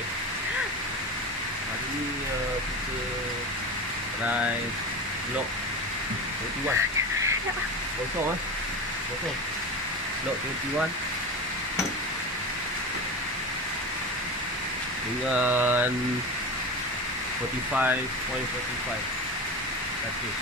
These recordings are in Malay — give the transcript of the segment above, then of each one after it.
Okay. Hari ni kita try vlog 21. Kosong Kosong. Vlog 21 dengan 45.45 status.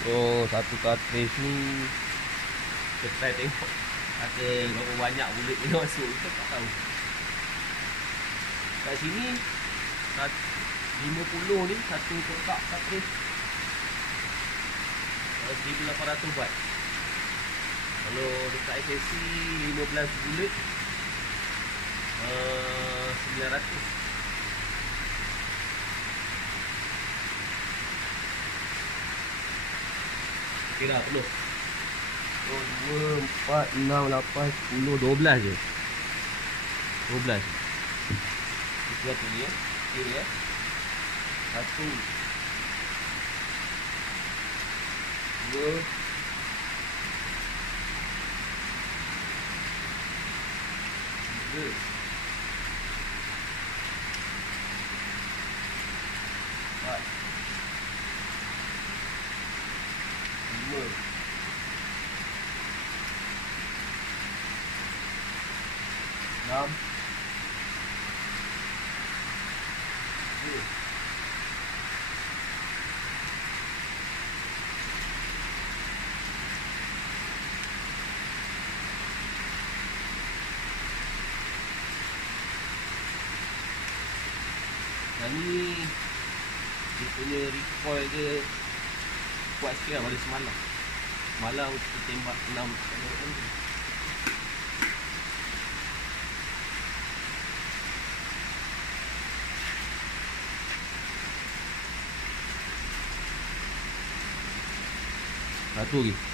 So satu cartridge ni kita try tengok ada berapa banyak bulat ni masuk, kita tak tahu. Kat sini 50 ni satu kotak cartridge 1800 baht. Kalau dekat SSC 15 bulat 900. Kira penuh. So 2, 4, 6, 8, 10, 12 je. 12. Kita buat ni ya. Kira ya. 1 2 3 4 5 6 7 Dan ni dia punya recoil dia kuat sikit lah pada semalam. Semalam kita tembak 6 satu lagi.